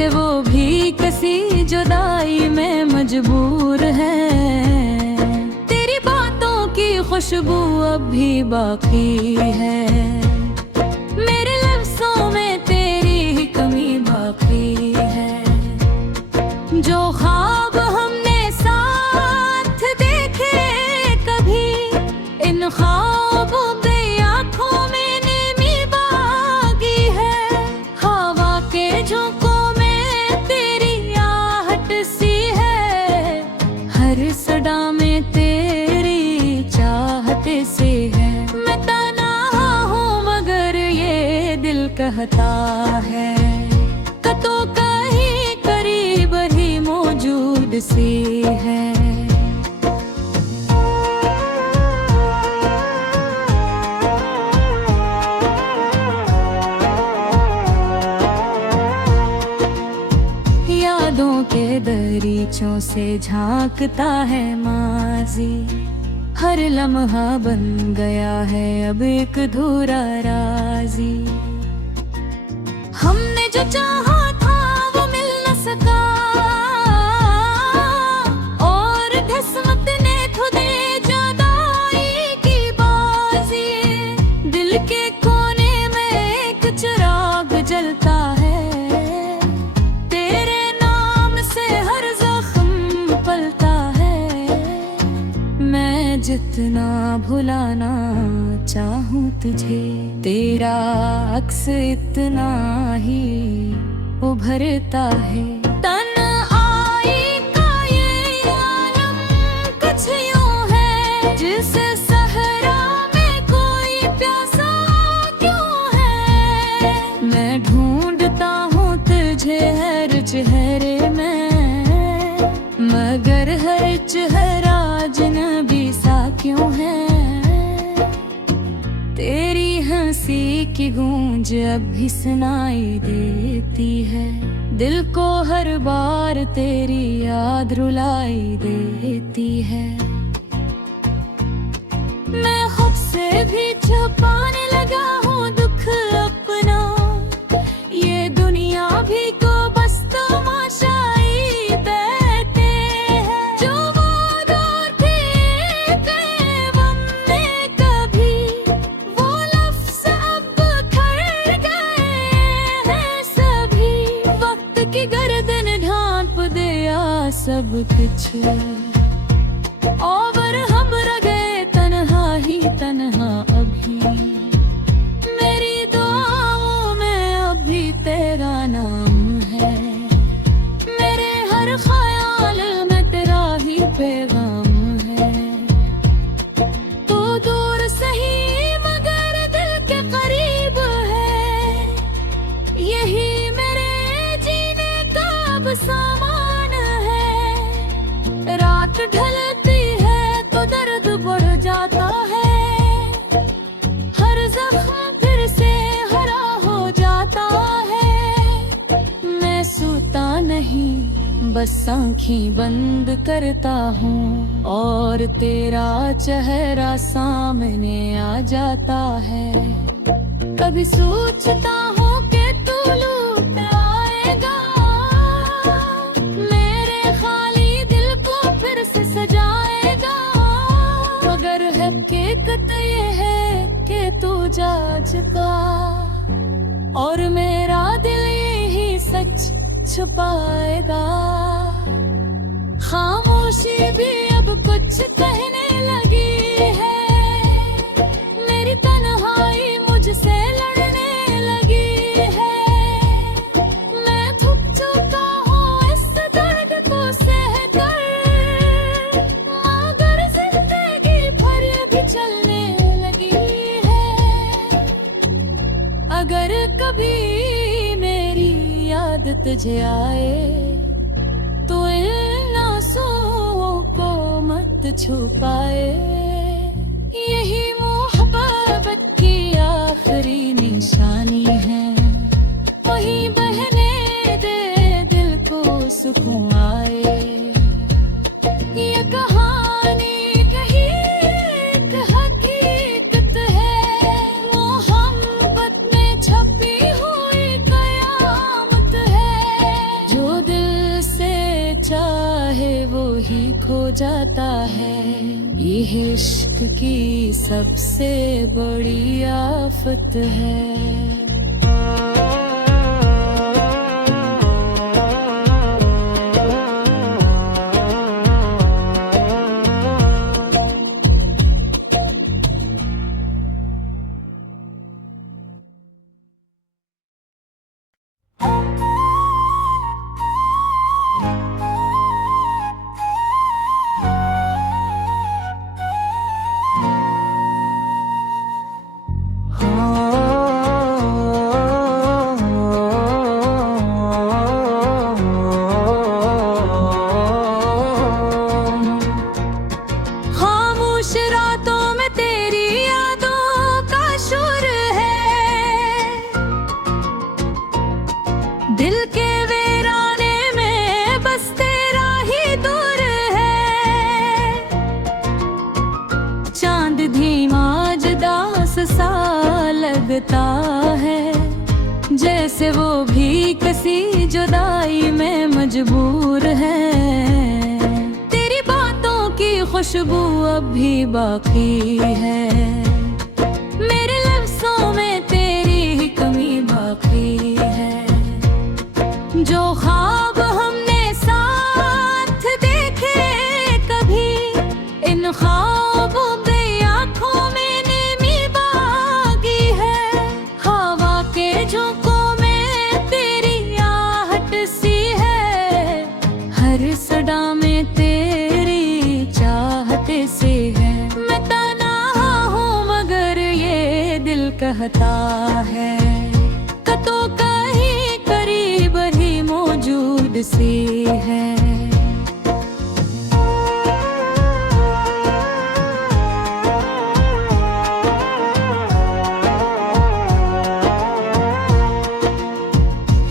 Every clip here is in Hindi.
जैसे वो भी किसी जुदाई में मजबूर है। तेरी बातों की खुशबू अब भी बाकी है, मेरे लफ्ज़ों में तेरी ही कमी बाकी है। जो ख्वाब हमने साथ देखे कभी, इन ख्वाबों पे आँखों में नमी बाकी है। हवा के झोंकों में तेरी आहट सी है, हर सदा में तेरी चाहत से है। मैं तन्हा हूँ मगर ये दिल कहता है, तो कहीं करीब ही मौजूद सी है। यादों के दरीचों से झांकता है माजी, हर लम्हा बन गया है अब एक अधूरा राजी। हमने जो चाहा था वो मिल न सका, और किस्मत ने खुदे जुदाई की बाजी। दिल के कोने में एक चिराग जलता है, तेरे नाम से हर जख्म पलता है। मैं जितना भुलाना चाहूँ तुझे, तेरा अक्स इतना ही उभरता है। तन्हाई का ये आलम कुछ यूं है, जिस सहरा में कोई प्यासा क्यों है। मैं ढूंढता हूँ तुझे हर चेहरे में, मगर हर चेहरा अजनबी सा क्यों है। तेरी हंसी की गूंज अब भी सुनाई देती है, दिल को हर बार तेरी याद रुलाई देती है। मैं खुद से भी छुपाने लगा हूँ दुख अपना, ये दुनिया भी को बस तमाशाई देते हैं। जो वो दौर थे क़यामत में कभी, वो लफ्ज़ अब खर गए हैं सभी। वक्त की गर्दन ढांप दिया सब कुछ, और हम रह गए तन्हा ही तन्हा अभी। मेरी दुआओं में अभी तेरा नाम है, मेरे हर ख्याल में तेरा ही पैगाम है। तू दूर सही मगर दिल के करीब है, यही मेरे जीने का अब सामान है। रात ढलती है तो दर्द बढ़ जाता है, हर जख्म फिर से हरा हो जाता है। मैं सोता नहीं बस आँखें बंद करता हूँ, और तेरा चेहरा सामने आ जाता है। कभी सोचता हूँ कि तू लौट आएगा, मेरे खाली दिल को फिर से सजाएगा। मगर हकीकत ये है कि तू जा चुका, और मेरा दिल यही सच छुपाएगा। खामोशी भी अब कुछ कहने लगी है, मेरी तन्हाई मुझसे लड़ने लगी है। मैं थक चुका हूँ इस दर्द को सहकर, मगर जिंदगी भर भी चलने लगी है। अगर कभी मेरी याद तुझे आए तो इन आंसुओं को मत छुपाए। यही मोहब्बत की आखिरी निशानी है, वही बहने दे दिल को सुकून आए। ये कहानी कही एक हकीकत है, मोहब्बत में छपी हुई कयामत है। ही खो जाता है। ये इश्क की सबसे बड़ी आफत है। दिल के वीराने में बस तेरा ही दूर है। चांद धीमा जुदास सा लगता है, जैसे वो भी किसी जुदाई में मजबूर है। तेरी बातों की खुशबू अब भी बाकी है, मेरे लफ्ज़ों में तेरी ही कमी बाकी है। जो ख्वाब हमने साथ देखे कभी, इन ख्वाबों पे आँखों में नमी बाकी है। हवा के झोंकों में तेरी आहट सी है, हर सदा में तेरी चाहत से है। मैं तन्हा हूँ मगर ये दिल कहता है, कतो कहीं करीब ही मौजूद सी है।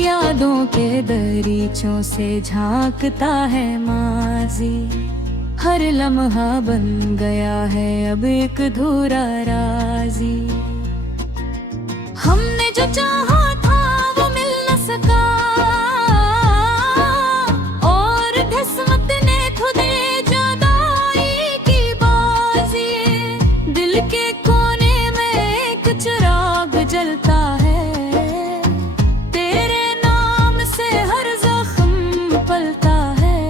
यादों के दरीचों से झांकता है माजी, हर लम्हा बन गया है अब एक अधूरा राजी। हमने जो चाहा था वो मिल न सका, और किस्मत ने खुदे जुदाई की बाजी। दिल के कोने में एक चिराग जलता है, तेरे नाम से हर जख्म पलता है।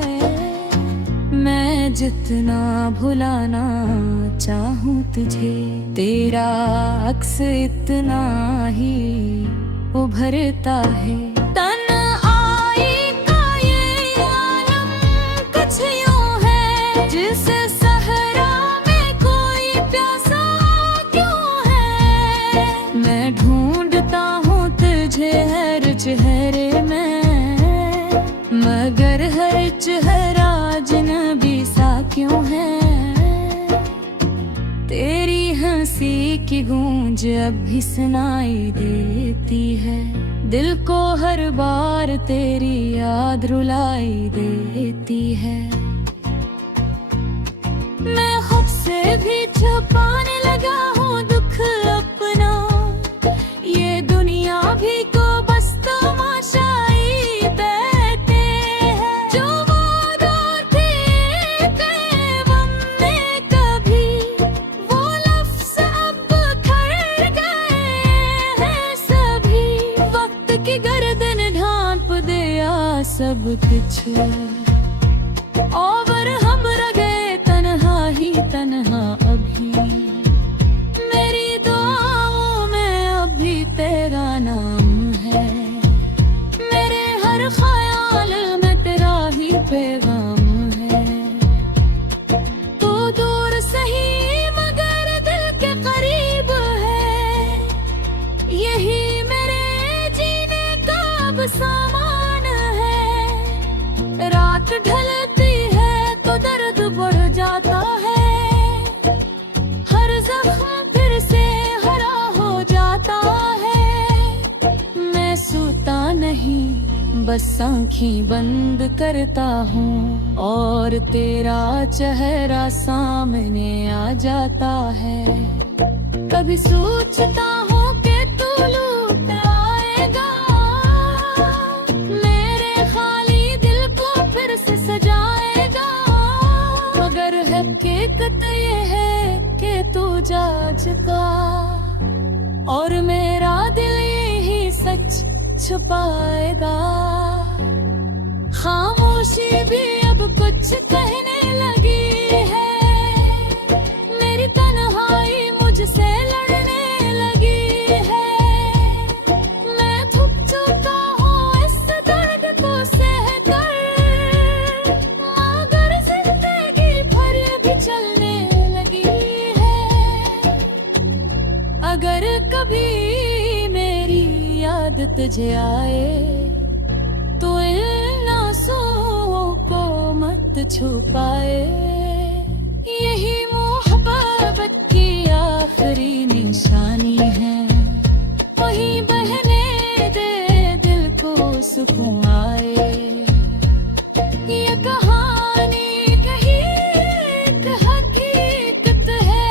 मैं जितना भुलाना चाहूँ तुझे, तेरा अक्स इतना ही उभरता है। तन्हाई का ये आलम कुछ यूं है, जिस सहरा में कोई प्यासा क्यों है। मैं ढूंढता हूँ तुझे हर चेहरे में, मगर हर चेहरा अजनबी सा क्यों है। तेरी हंसी की गूंज अब भी सुनाई देती है, दिल को हर बार तेरी याद रुलाई देती है। मैं खुद से भी छुपाने लगा हूँ दुख अपना, ये दुनिया भी को बस तमाशाई देते हैं। जो वादा थे कहे हमने कभी, वो लफ्ज़ अब खर गए हैं सभी। वक्त की गर्दन ढांप दिया सब कुछ, और हम रह गए तन्हा ही तन्हा अभी। मेरी दुआओं में अभी तेरा नाम है, मेरे हर ख्याल में तेरा ही पैगाम है। तू दूर सही मगर दिल के करीब है, यही मेरे जीने का अब सामान है। रात ढलती है तो दर्द बढ़ जाता है, हर जख्म फिर से हरा हो जाता है। मैं सोता नहीं बस आँखें बंद करता हूँ, और तेरा चेहरा सामने आ जाता है। कभी सोचता हूँ कि तू लौट आएगा, मेरे खाली दिल को फिर से सजाएगा। कांच का, और मेरा दिल यही सच छुपाएगा। खामोशी भी अब कुछ कहने लगी है, मेरी तन्हाई मुझसे लड़ने लगी है। मैं थक चुका हूँ इस दर्द को सहकर, मगर जिंदगी भर भी चलने लगी है। अगर कभी मेरी याद तुझे आए तो इन आंसुओं को मत छुपाए। यही मोहब्बत की आखिरी निशानी है, वही बहने दे दिल को सुकून आए। ये कहानी कही एक हकीकत है,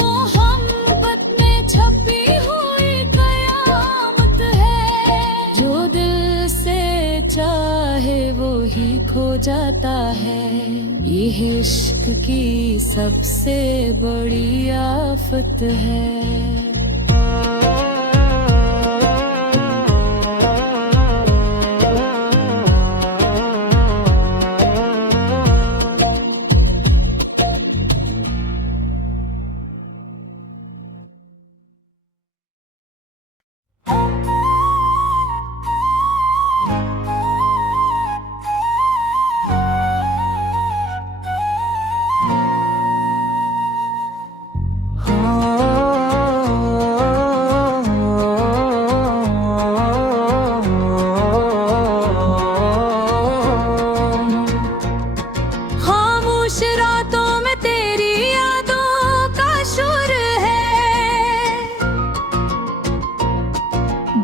मोहब्बत में छपी हुई कयामत है। जो दिल से चाहे वो ही खो जाता है, ये इश्क की सबसे बड़ी आफत है।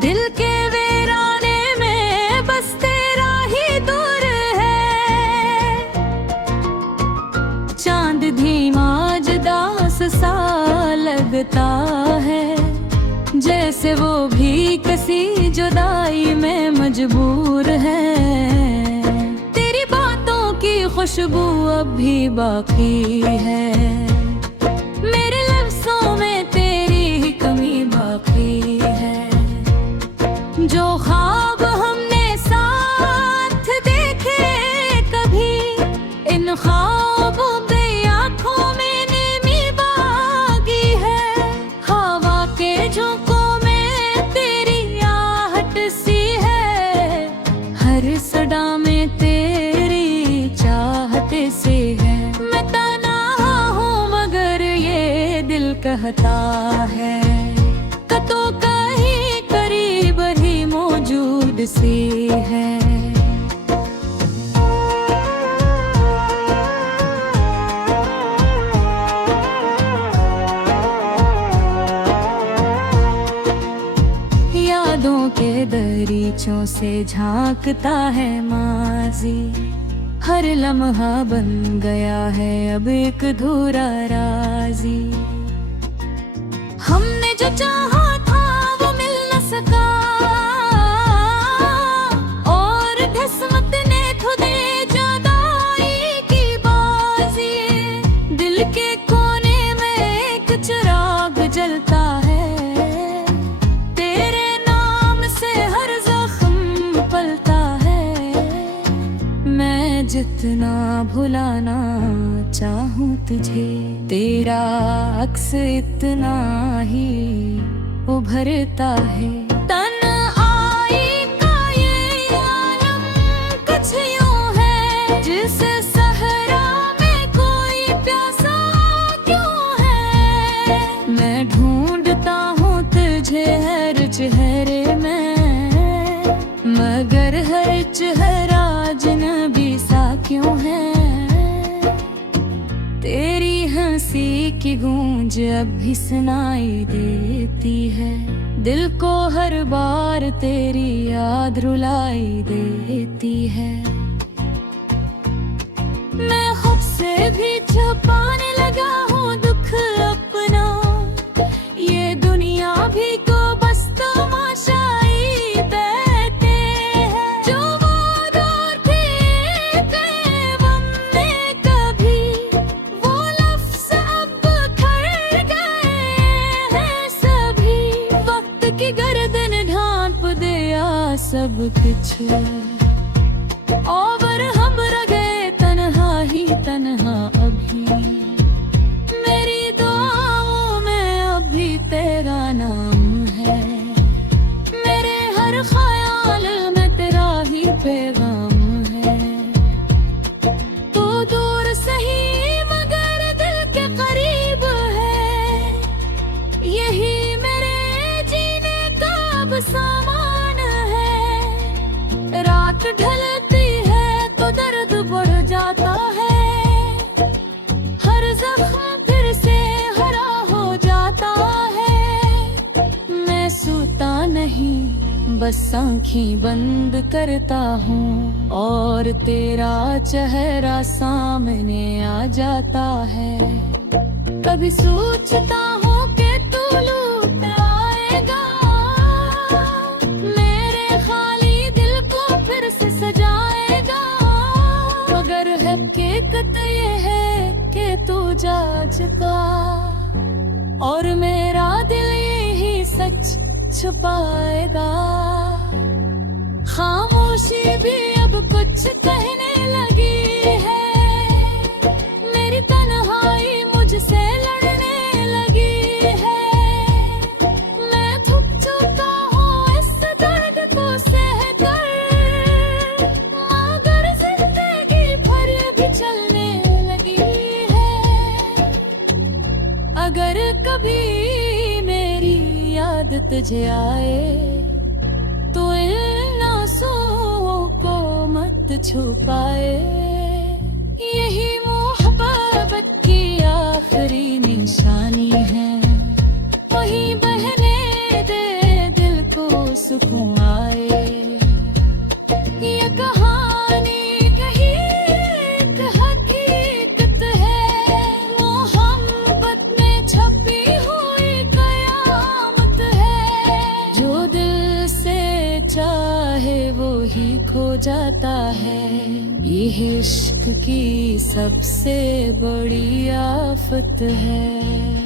दिल के वीराने में बस तेरा ही दूर है। चांद धीमा जुदास सा लगता है, जैसे वो भी किसी जुदाई में मजबूर है। तेरी बातों की खुशबू अब भी बाकी है, मेरे लफ्ज़ों में तेरी ही कमी बाकी है। जो ख्वाब हमने साथ देखे कभी, इन ख्वाबों पे आँखों में नमी बाकी है। हवा के झोंकों में तेरी आहट सी है, हर सदा में तेरी चाहत से है। मैं तन्हा हूँ मगर ये दिल कहता है, तो कहीं करीब ही मौजूद सी है। यादों के दरीचों से झांकता है माजी, हर लम्हा बन गया है अब एक अधूरा राजी। हमने जो चाहा था वो मिल न सका, और किस्मत ने खुद जुदाई की बाजी। दिल के कोने में एक चिराग जलता है, तेरे नाम से हर जख्म पलता है। मैं जितना भुलाना चाहूँ तुझे, तेरा अक्स इतना ही उभरता है। तन्हाई का ये आलम कुछ यूं है, जिस सहरा में कोई प्यासा क्यों है। मैं ढूंढता हूँ तुझे हर चेहरे में, मगर हर चेहरा अजनबी सा क्यों है। तेरी हंसी की गूंज अब भी सुनाई देती है, दिल को हर बार तेरी याद रुलाई देती है। मैं खुद से भी छुपाने लगा हूँ दुख अपना, ये दुनिया भी को बस तमाशाई बैठे हैं। जो वो दौर थे पैगम में कभी, वो लफ्ज़ अब खर गए विच और हम रह गए तन्हा ही तन्हा अभी। मेरी दुआओं में अभी तेरा नाम है, मेरे हर ख्याल में तेरा ही पैगाम है। तू दूर सही मगर दिल के करीब है, यही मेरे जीने का अब सामान है। रात ढलती है तो दर्द बढ़ जाता है, हर जख्म फिर से हरा हो जाता है। मैं सोता नहीं बस आँखें बंद करता हूँ और तेरा चेहरा सामने आ जाता है। कभी सोचता हूँ कि तू लौट आएगा, मेरे खाली दिल को फिर से सजाएगा। मगर हकीकत ये है कि तू जा चुका और मेरा दिल यही सच छुपाएगा। खामोशी भी अब कुछ कहने लगी है, मेरी तन्हाई मुझसे लड़ने लगी है। मैं थक चुका हूँ इस दर्द को सहकर, मगर जिंदगी भर भी चलने लगी है। अगर कभी मेरी याद तुझे आए तो इन आंसुओं को मत छुपाए। यही मोहब्बत की आखिरी निशानी है, वही बहने दे दिल को सुकून आए। ये कहानी कही एक हकीकत है, मोहब्बत में छपी हुई कयामत है। जो दिल से चाहे वो ही खो जाता है, ये इश्क की सबसे बड़ी आफत है।